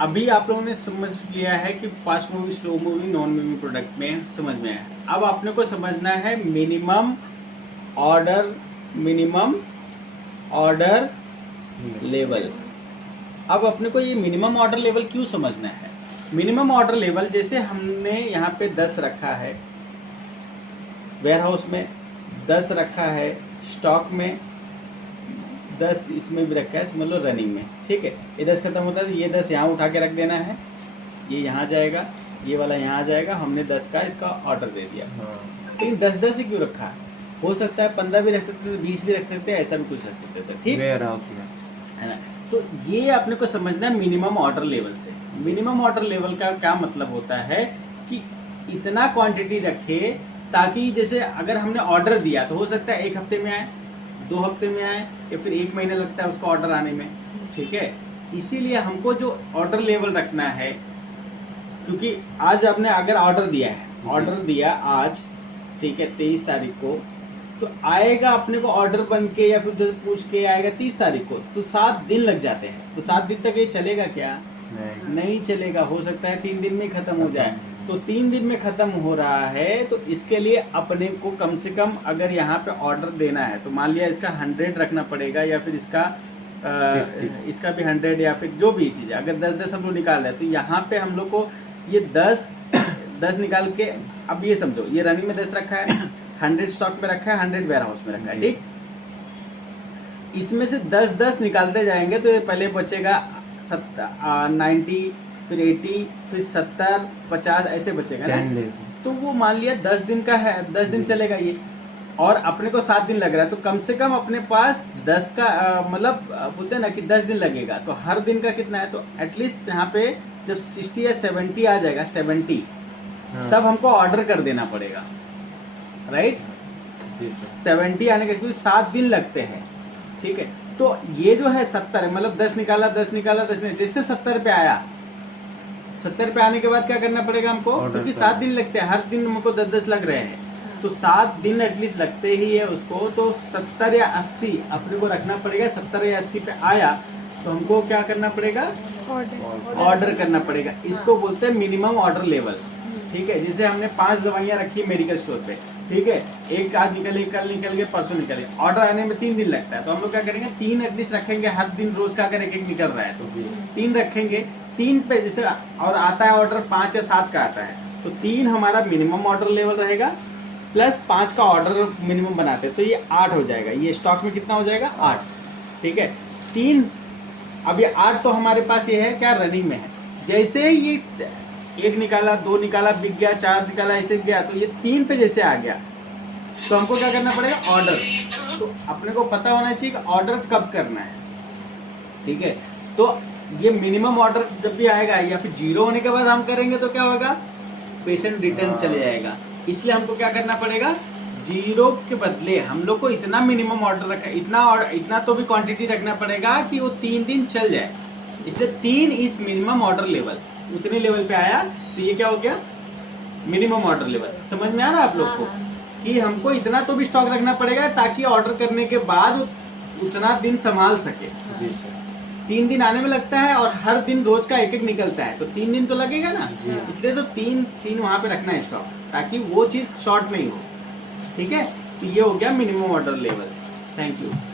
अभी आप लोगों ने समझ लिया है कि fast moving, slow moving, non moving product में समझ में आया। अब आपने को समझना है ऑर्डर मिनिमम ऑर्डर लेवल। अब अपने को ये मिनिमम ऑर्डर लेवल क्यों समझना है? मिनिमम ऑर्डर लेवल, जैसे हमने यहाँ पे 10 रखा है वेयर हाउस में, 10 रखा है स्टॉक में, 10 इसमें भी रखा है मतलब रनिंग में, ठीक है। ये 10 खत्म होता है तो ये 10 यहाँ उठा के रख देना है, ये यहाँ जाएगा, ये वाला यहाँ जाएगा। हमने 10 का इसका ऑर्डर दे दिया। लेकिन 10 ही क्यों रखा है? हो सकता है 15 भी रख सकते थे, 20 भी रख सकते हैं, ऐसा भी कुछ रख सकते थे, ठीक वेयर हाउस में, है ना। तो ये अपने को समझना है मिनिमम ऑर्डर लेवल से। मिनिमम ऑर्डर लेवल का क्या मतलब होता है कि इतना क्वांटिटी रखे ताकि जैसे अगर हमने ऑर्डर दिया तो हो सकता है 1 हफ्ते में आए, 2 हफ्ते में आए, या फिर 1 महीना लगता है उसका ऑर्डर आने में, ठीक है। इसीलिए हमको जो ऑर्डर लेवल रखना है, क्योंकि आज आपने अगर ऑर्डर दिया है, ऑर्डर दिया आज, ठीक है, 23 तारीख को, तो आएगा अपने को ऑर्डर बन के या फिर उधर पूछ के आएगा 30 तारीख को, तो 7 दिन लग जाते हैं। तो 7 दिन तक ये चलेगा क्या? नहीं चलेगा। हो सकता है 3 दिन में खत्म हो जाए। तो 3 दिन में खत्म हो रहा है, तो इसके लिए अपने को कम से कम अगर यहाँ पे ऑर्डर देना है तो मान लिया इसका 100 रखना पड़ेगा, या फिर इसका इसका भी 100, या फिर जो भी चीज़ है। अगर 10-10 हम लोग निकाल रहे हैं तो यहाँ पे हम लोग को ये 10 निकाल के, अब ये समझो ये रनिंग में 10 रखा है, 100 स्टॉक में रखा है, 100 वेयर हाउस में रखा है, ठीक। इसमें से 10-10 निकालते जाएंगे तो ये पहले बचेगा 90, फिर 80, फिर 70, 50, ऐसे बचेगा ना। तो वो मान लिया 10 दिन का है, 10 दिन चलेगा ये, और अपने को 7 दिन लग रहा है, तो कम से कम अपने पास 10 का मतलब बोलते हैं ना कि 10 दिन लगेगा, तो हर दिन का कितना है, तो एटलीस्ट यहाँ पे जब 60 या 70 आ जाएगा, 70, तब हमको ऑर्डर कर देना पड़ेगा, राइट। 70 आने के, क्योंकि 7 दिन लगते हैं, ठीक है। तो ये जो है 70 मतलब 10 निकाला, 10 निकाला, 10 निकाला, जैसे 70 पे आया, 70 पे आने के बाद क्या करना पड़ेगा हमको, क्योंकि 7 दिन लगते हैं, हर दिन हमको 10-10 लग रहे हैं, तो 7 दिन एटलीस्ट लगते ही है उसको। तो 70 या 80 अपने को रखना पड़ेगा। 70 या 80 पे आया तो हमको क्या करना पड़ेगा, ऑर्डर करना पड़ेगा। इसको बोलते हैं मिनिमम ऑर्डर लेवल, ठीक है। जैसे हमने 5 दवाइयाँ रखी मेडिकल स्टोर पे, ठीक है, एक आज निकले, कल निकल गए, परसों निकले, ऑर्डर आने में 3 दिन लगता है, तो हम लोग क्या करेंगे, 3 एटलीस्ट रखेंगे हर दिन। रोज का अगर एक निकल रहा है तो 3 रखेंगे। 3 पे जैसे और आता है ऑर्डर 5 या 7 का आता है, तो 3 हमारा मिनिमम ऑर्डर लेवल रहेगा, प्लस 5 का ऑर्डर मिनिमम बनाते हैं, तो ये 8 हो जाएगा। ये स्टॉक में कितना हो जाएगा, 8, ठीक है। 3, अब ये 8 तो हमारे पास ये है क्या, रनिंग में है। जैसे ही ये 1 निकाला, 2 निकाला, बिक गया, 4 निकाला, ऐसे गया, तो ये 3 पे जैसे आ गया तो हमको क्या करना पड़ेगा, ऑर्डर। तो अपने को पता होना चाहिए कि ऑर्डर कब करना है, ठीक है। तो ये मिनिमम ऑर्डर जब भी आएगा या फिर 0 होने के बाद हम करेंगे तो क्या होगा, पेशेंट रिटर्न चले जाएगा। इसलिए हमको क्या करना पड़ेगा, 0 के बदले हम लोग को इतना मिनिमम ऑर्डर रखा, इतना तो भी क्वांटिटी रखना पड़ेगा कि वो 3 दिन चल जाए। इसलिए 3 इज मिनिमम ऑर्डर लेवल। उतने लेवल पे आया तो ये क्या हो गया, मिनिमम ऑर्डर लेवल। समझ में आ रहा है आप लोग को कि हमको इतना तो भी स्टॉक रखना पड़ेगा ताकि ऑर्डर करने के बाद उतना दिन संभाल सके। 3 दिन आने में लगता है और हर दिन रोज का 1-1 निकलता है, तो 3 दिन तो लगेगा ना। इसलिए तो 3 वहां पे रखना है स्टॉक, ताकि वो चीज शॉर्ट नहीं हो, ठीक है। तो ये हो गया minimum order level. Thank you.